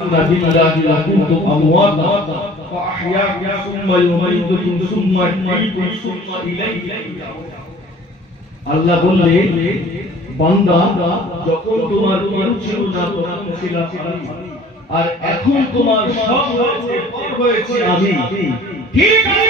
بالله لكنتم أمواتا وأحياكم ثم يميتكم ثم يحييكم ثم إليه আল্লাহ বললে বান্দা যখন তোমার কেউ ছিল না তখন ছিলাম আমি আর এখন তোমার সব হয়েছে পর হয়েছে আমি ঠিক আছে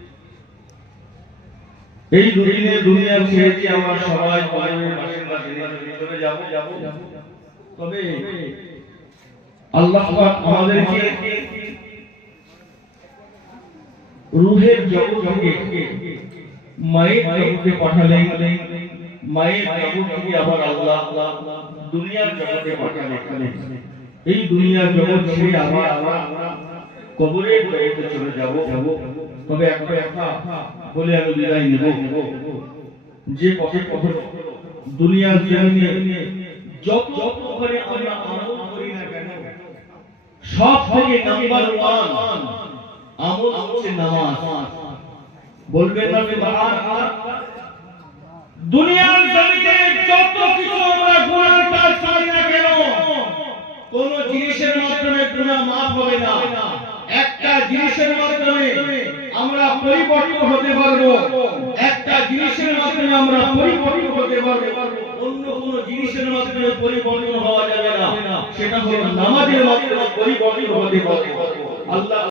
এই দুদিনে দুনিয়া ছেড়ে দিয়ে আমরা সবাই তবে আল্লাহ আমাদেরকে রুহের জগৎ থেকে মায়ের জগতে পাঠালেন। মায়ের জগৎ থেকে আবার আল্লাহ দুনিয়ার জগতে পাঠালেন। এই দুনিয়ার জগৎ ছেড়ে আবার আমরা কবরের জগতে চলে যাব। তবে একটা একটা বলে আমি বিদায় নেব। যে পথে পথে দুনিয়ার জমিনে যত যত করে আমরা আমল করি না কেন সব থেকে নাম্বার ওয়ান আমল হচ্ছে নামাজ। বলবেন না যে বাবা, দুনিয়ার জমিনে যত কিছু আমরা গুনাহ কাজ করি না কেন কোন জিনিসের মাধ্যমে গুনাহ মাফ হবে না। একটা জিনিসের মাধ্যমে আমরা পরিবর্তন হতে পারব। একটা জিনিসের মাধ্যমে আমরা পরিবর্তন হতে পারব। অন্য কোন জিনিসের মাধ্যমে পরিবর্তন হওয়া যাবে না। সেটা হলো নামাজের মাধ্যমে পরিবর্তন হতে পারব। আল্লাহ